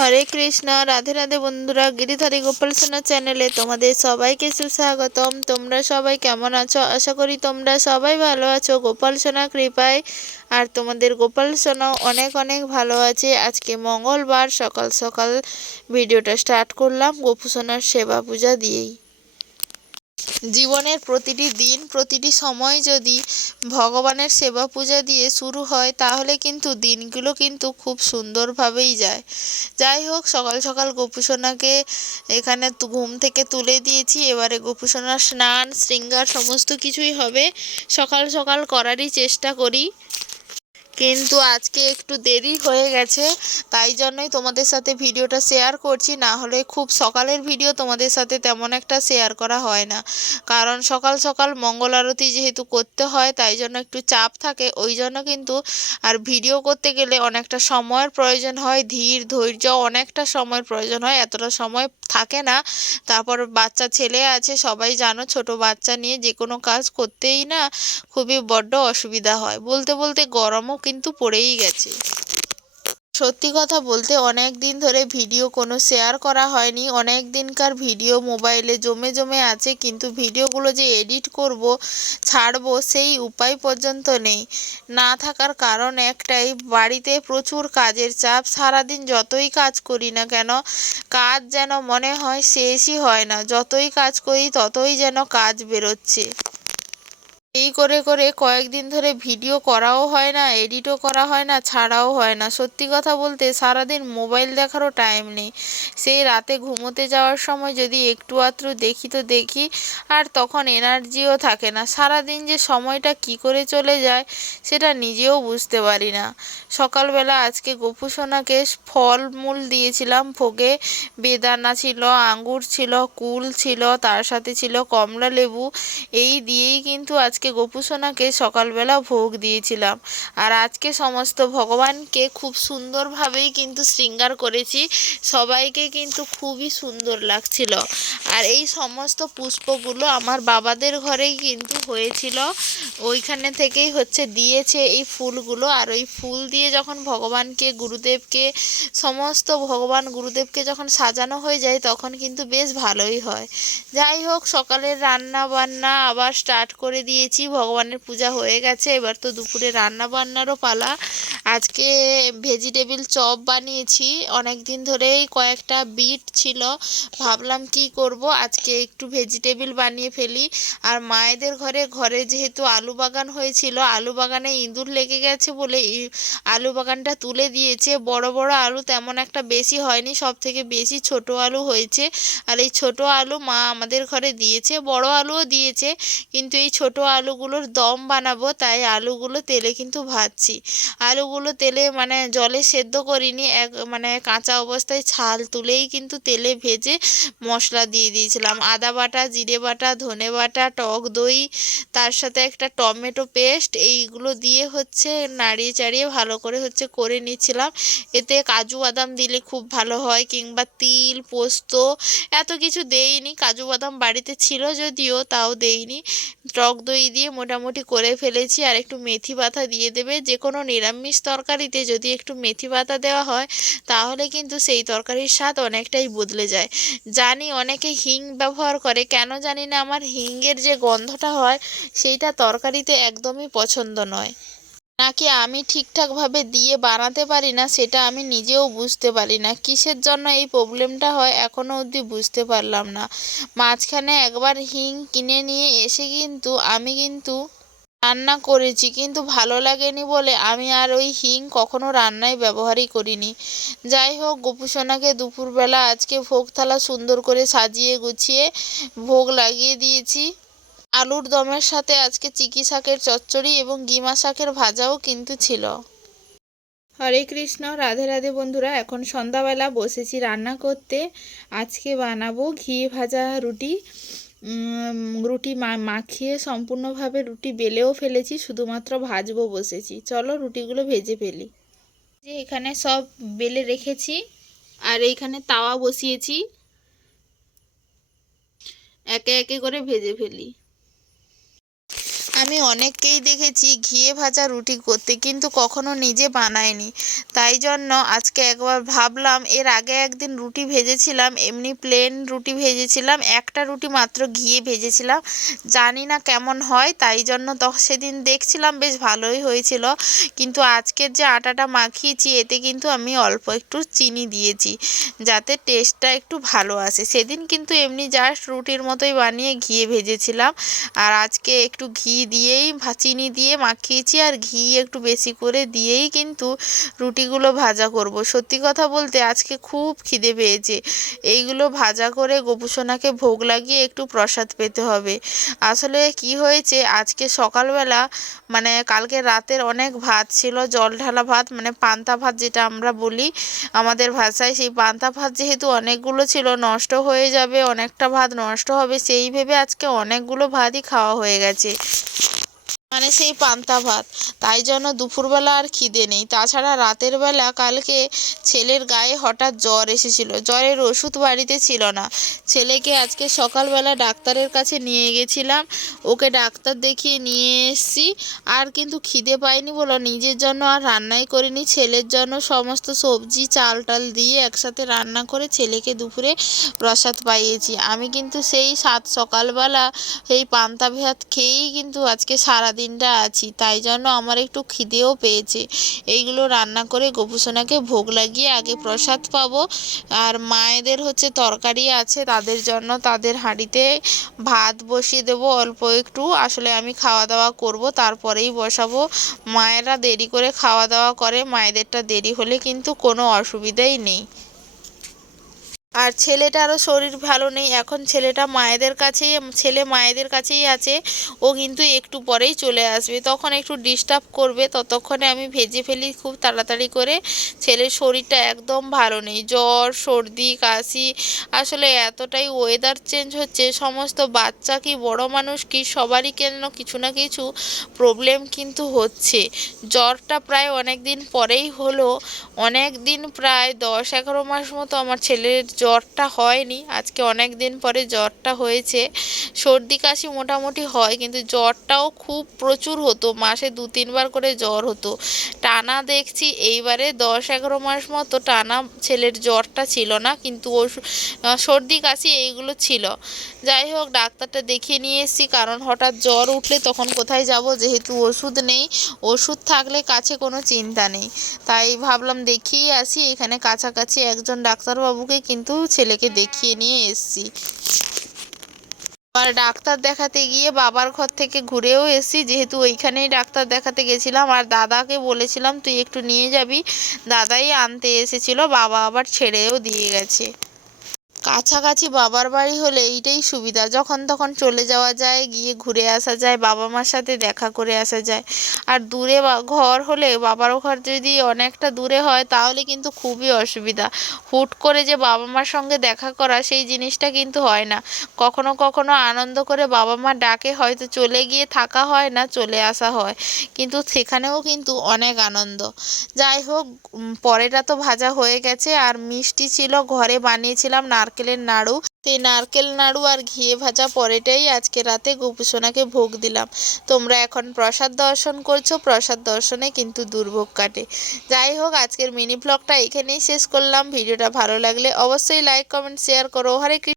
হরে কৃষ্ণ। রাধে রাধে বন্ধুরা, গিরিধারী গোপাল সোনা চ্যানেলে তোমাদের সবাইকে সুস্বাগতম। তোমরা সবাই কেমন আছো? আশা করি তোমরা সবাই ভালো আছো গোপাল সোনা কৃপায়। আর তোমাদের গোপাল সোনাও অনেক অনেক ভালো আছে। আজকে মঙ্গলবার সকাল সকাল ভিডিওটা স্টার্ট করলাম গোপু সোনার সেবা পূজা দিয়েই। জীবনের প্রতিটি দিন প্রতিটি সময় যদি ভগবানের সেবা পূজা দিয়ে শুরু হয় তাহলে কিন্তু দিনগুলো কিন্তু খুব সুন্দরভাবেই যায়। যাই হোক, সকাল সকাল গোপু সোনাকে এখানে ঘুম থেকে তুলে দিয়েছি। এবারে গোপু সোনার স্নান শৃঙ্গার সমস্ত কিছুই হবে, সকাল সকাল করারই চেষ্টা করি, কিন্তু আজকে একটু দেরি হয়ে গেছে, তাই জন্যই তোমাদের সাথে ভিডিওটা শেয়ার করছি। না হলে খুব সকালের ভিডিও তোমাদের সাথে তেমন একটা শেয়ার করা হয় না, কারণ সকাল সকাল মঙ্গল আরতি যেহেতু করতে হয় তাই জন্য একটু চাপ থাকে। ওই জন্য কিন্তু আর ভিডিও করতে গেলে অনেকটা সময়ের প্রয়োজন হয়, ধীর ধৈর্য অনেকটা সময়ের প্রয়োজন হয়, এতটা সময় থাকে না। তারপর বাচ্চা ছেলে আছে, সবাই জানো, ছোট বাচ্চা নিয়ে যে কোনো কাজ করতেই না খুবই বড্ড অসুবিধা হয়। বলতে বলতে গরমও কিন্তু পড়েই গেছে। সত্যি কথা বলতে অনেক দিন ধরে ভিডিও কোনো শেয়ার করা হয়নি। অনেক দিনকার ভিডিও মোবাইলে জমে জমে আছে, কিন্তু ভিডিওগুলো যে এডিট করব ছাড়বো সেই উপায় পর্যন্ত নেই। না থাকার কারণ একটাই, বাড়িতে প্রচুর কাজের চাপ। সারাদিন যতই কাজ করি না কেন কাজ যেন মনে হয় শেষই হয় না, যতই কাজ করি ততই যেন কাজ বেরোচ্ছে। এই করে করে কয়েকদিন ধরে ভিডিও করাও হয় না, এডিটও করা হয় না, ছাড়াও হয় না। সত্যি কথা বলতে সারাদিন মোবাইল দেখারও টাইম নেই। সেই রাতে ঘুমোতে যাওয়ার সময় যদি একটু আধটু দেখি তো দেখি, আর তখন এনার্জিও থাকে না। সারাদিন যে সময়টা কি করে চলে যায় সেটা নিজেও বুঝতে পারি না। সকালবেলা আজকে গোপু সোনাকে ফলমূল দিয়েছিলাম ভোগে। বেদানা ছিল, আঙ্গুর ছিল, কুল ছিল, তার সাথে ছিল কমলা লেবু। এই দিয়েই কিন্তু আজকে গোপু সোনাকে সকালবেলা ভোগ দিয়েছিলাম। আর আজকে সমস্ত ভগবানকে খুব সুন্দরভাবেই কিন্তু শৃঙ্গার করেছি, সবাইকে কিন্তু খুবই সুন্দর লাগছিল। আর এই সমস্ত পুষ্পগুলো আমার বাবাদের ঘরেই কিন্তু হয়েছিল, ওইখানে থেকেই দিয়েছে এই ফুলগুলো। আর ওই ফুল দিয়ে যখন ভগবানকে গুরুদেবকে সমস্ত ভগবান গুরুদেবকে যখন সাজানো হয়ে যায় তখন কিন্তু বেশ ভালোই হয়। যাই হোক, সকালের রান্না বান্না আবার স্টার্ট করে দিয়েছি। ভগবানের পূজা হয়ে গেছে, এবার তো দুপুরে রান্না বান্নারও পালা। আজকে ভেজিটেবিল চপ বানিয়েছি। অনেক দিন ধরেই কয়েকটা বিট ছিল, ভাবলাম কি করব, আজকে একটু ভেজিটেবিল বানিয়ে ফেলি। আর মায়েদের ঘরে যেহেতু আলু বাগান হয়েছিল, আলু বাগানে ইঁদুর লেগে গেছে বলে আলু বাগানটা তুলে দিয়েছে। বড় বড় আলু তেমন একটা বেশি হয়নি, সব থেকে বেশি ছোট আলু হয়েছে। আর এই ছোট আলু মা আমাদের ঘরে দিয়েছে, বড় আলুও দিয়েছে, কিন্তু এই ছোট আলুগুলোর দম বানাবো তাই আলুগুলো তেলে কিন্তু ভাজছি। আলুগুলো তেলে জলে সেদ্ধ করিনি, কাঁচা অবস্থায় ছাল তুলেই কিন্তু তেলে ভেজে মশলা দিয়ে দিয়েছিলাম। আদা বাটা, জিরে বাটা, ধনে বাটা, টক দই, তার সাথে একটা টমেটো পেস্ট, এইগুলো দিয়ে নাড়িয়ে চাড়িয়ে ভালো করে করে নিচ্ছিলাম। এতে কাজু বাদাম দিলে খুব ভালো হয়, কিংবা তিল পোস্ত, এত কিছু দেইনি। কাজু বাদাম বাড়িতে ছিল যদিও, তাও দেইনি। টক দই দিয়ে মোটামুটি করে ফেলেছি। আর একটু মেথি পাতা দিয়ে দেবে। যে কোনো নিরামিষ তরকারিতে যদি একটু মেথি পাতা দেওয়া হয় তাহলে কিন্তু সেই তরকারির স্বাদ অনেকটাই বদলে যায়। জানি অনেকে হিং ব্যবহার করে, কেন জানি না আমার হিংয়ের যে গন্ধটা হয় সেইটা তরকারিতে একদমই পছন্দ নয়। নাকি আমি ঠিকঠাকভাবে দিয়ে বানাতে পারি না সেটা আমি নিজেও বুঝতে পারি না। কিসের জন্য এই প্রবলেমটা হয় এখনও অবধি বুঝতে পারলাম না। মাঝখানে একবার হিং কিনে নিয়ে এসে আমি রান্না করেছি, কিন্তু ভালো লাগেনি বলে আমি আর ওই হিং কখনো রান্নায় ব্যবহারই করিনি। যাই হোক, গোপু সোনাকে দুপুরবেলা আজকে ভোগ থালা সুন্দর করে সাজিয়ে গুছিয়ে ভোগ লাগিয়ে দিয়েছি। আলুর দমের সাথে আজকে চিকি শাকের চচ্চড়ি এবং গিমা শাকের ভাজাও কিন্তু ছিল। হরে কৃষ্ণ। রাধে রাধে বন্ধুরা, এখন সন্ধ্যাবেলা বসেছি রান্না করতে। আজকে বানাবো ঘি ভাজা রুটি। রুটি মাখিয়ে সম্পূর্ণভাবে রুটি বেলেও ফেলেছি, শুধুমাত্র ভাজবো বসেছি। চলো রুটিগুলো ভেজে ফেলি। যে এখানে সব বেলে রেখেছি, আর এইখানে তাওয়া বসিয়েছি, একে একে করে ভেজে ফেলি। আমি অনেককেই দেখেছি ঘিয়ে ভাজা রুটি করতে, কিন্তু কখনো নিজে বানাইনি। তাই জন্য আজকে একবার ভাবলাম, এর আগে একদিন রুটি ভেজেছিলাম, এমনি প্লেন রুটি ভেজেছিলাম, একটা রুটি মাত্র ঘিয়ে ভেজেছিলাম, জানি না কেমন হয়। তাই জন্য সেদিন দেখছিলাম বেশ ভালোই হয়েছিল, কিন্তু আজকের যে আটাটা মাখিয়েছি এতে কিন্তু আমি অল্প একটু চিনি দিয়েছি যাতে টেস্টটা একটু ভালো আসে। সেদিন কিন্তু এমনি জাস্ট রুটির মতোই বানিয়ে ঘিয়ে ভেজেছিলাম, আর আজকে একটু ঘি দিয়েই চিনি দিয়ে মাখিয়েছি, আর ঘি একটু বেশি করে দিয়েই কিন্তু রুটিগুলো ভাজা করব। সত্যি কথা বলতে আজকে খুব খিদে পেয়েছে, এইগুলো ভাজা করে গোপুসোনাকে ভোগ লাগিয়ে একটু প্রসাদ পেতে হবে। আসলে কি হয়েছে, আজকে সকালবেলা মানে কালকে রাতের অনেক ভাত ছিল, জল ঢালা ভাত, মানে পান্তা ভাত যেটা আমরা বলি আমাদের ভাষায়, সেই পান্তা ভাত যেহেতু অনেকগুলো ছিল, নষ্ট হয়ে যাবে, অনেকটা ভাত নষ্ট হবে, সেই ভেবে আজকে অনেকগুলো ভাতই খাওয়া হয়ে গেছে, মানে সেই পান্তা ভাত। তাই জন্য দুপুরবেলা আর খিদে নেই। তাছাড়া রাতের বেলা কালকে ছেলের গায়ে হঠাৎ জ্বর এসেছিল, জ্বরের ওষুধ বাড়িতে ছিল না, ছেলেকে আজকে সকালবেলা ডাক্তারের কাছে নিয়ে গেছিলাম, ওকে ডাক্তার দেখিয়ে নিয়ে এসেছি। আর কিন্তু খিদে পাইনি বলে নিজের জন্য আর রান্নাই করিনি, ছেলের জন্য সমস্ত সবজি চাল টাল দিয়ে একসাথে রান্না করে ছেলেকে দুপুরে প্রসাদ পাইয়েছি। আমি কিন্তু সেই সকালবেলা এই পান্তা ভাত খেয়েই কিন্তু আজকে সারাদিনটা আছি, তাই জন্য আমার একটু খিদেও পেয়েছে। এইগুলো রান্না করে গোপুসোনাকে ভোগ লাগিয়ে আগে প্রসাদ পাবো, আর মায়েদের হচ্ছে তরকারি আছে, তাদের জন্য তাদের হাঁড়িতে ভাত বসিয়ে দেবো অল্প একটু। আসলে আমি খাওয়া দাওয়া করব, তারপরেই বসাবো। মায়েরা দেরি করে খাওয়া দাওয়া করে, মায়েদেরটা দেরি হলে কিন্তু কোনো অসুবিধাই নেই। আর ছেলেটারও শরীর ভালো নেই এখন, ছেলে মায়েদের কাছেই আছে, ও কিন্তু একটু পরেই চলে আসবে, তখন একটু ডিস্টার্ব করবে, ততক্ষণে আমি ভেজে ফেলি খুব তাড়াতাড়ি করে। ছেলের শরীরটা একদম ভালো নেই, জ্বর সর্দি কাশি, আসলে এতটাই ওয়েদার চেঞ্জ হচ্ছে, সমস্ত বাচ্চা কি বড় মানুষ কি সবারই কেন কিছু না কিছু প্রবলেম কিন্তু হচ্ছে। জ্বরটা প্রায় অনেক দিন পরেই হলো, অনেক দিন প্রায় 10-11 মাস মতো আমার ছেলের জ্বরটা হয়নি, আজকে অনেক দিন পরে জ্বরটা হয়েছে। সর্দি কাশি মোটামুটি হয়, কিন্তু জ্বরটাও খুব প্রচুর হতো, মাসে 2-3 বার করে জ্বর হতো টানা। দেখছি এইবারে 10-11 মাস মতো টানা ছেলের জ্বরটা ছিল না, কিন্তু সর্দি কাশি এইগুলো ছিল। যাই হোক, ডাক্তারটা দেখিয়ে নিয়ে এসেছি, কারণ হঠাৎ জ্বর উঠলে তখন কোথায় যাব, যেহেতু ওষুধ নেই, ওষুধ থাকলে কাছে কোনো চিন্তা নেই, তাই ভাবলাম দেখিয়ে আসি। এখানে কাছাকাছি একজন ডাক্তারবাবুকে কিন্তু ছেলেকে দেখিয়ে নিয়ে এসেছি। আর ডাক্তার দেখাতে গিয়ে বাবার ঘর থেকে ঘুরেও এসেছি, যেহেতু ওইখানেই ডাক্তার দেখাতে গেছিলাম, আর দাদাকে বলেছিলাম তুই একটু নিয়ে যাবি, দাদাই আনতে এসেছিল, বাবা আবার ছেড়েও দিয়ে গেছে। কাছাকাছি বাবার বাড়ি হলে এইটাই সুবিধা, যখন তখন চলে যাওয়া যায়, গিয়ে ঘুরে আসা যায়, বাবা মার সাথে দেখা করে আসা যায়। আর দূরে ঘর হলে, বাবার ঘর যদি অনেকটা দূরে হয় তাহলে কিন্তু খুবই অসুবিধা, হুট করে যে বাবা মার সঙ্গে দেখা করা সেই জিনিসটা কিন্তু হয় না। কখনো কখনো আনন্দ করে বাবা মা ডাকে, হয়তো চলে গিয়ে থাকা হয় না, চলে আসা হয়, কিন্তু সেখানেও কিন্তু অনেক আনন্দ। যাই হোক, পরেটা তো ভাজা হয়ে গেছে, আর মিষ্টি ছিল, ঘরে বানিয়েছিলাম নারকেলের নাড়ু, সেই নারকেল নাড়ু আর ঘিয়ে ভাজা পরেটাই আজকে রাতে গোপুসোনাকে ভোগ দিলাম। তোমরা এখন প্রসাদ দর্শন করছো, প্রসাদ দর্শনে কিন্তু দুর্ভোগ কাটে। যাই হোক, আজকের মিনি ব্লগটা এখানেই শেষ করলাম। ভিডিওটা ভালো লাগলে অবশ্যই লাইক কমেন্ট শেয়ার করো। হরে কৃষ্ণ।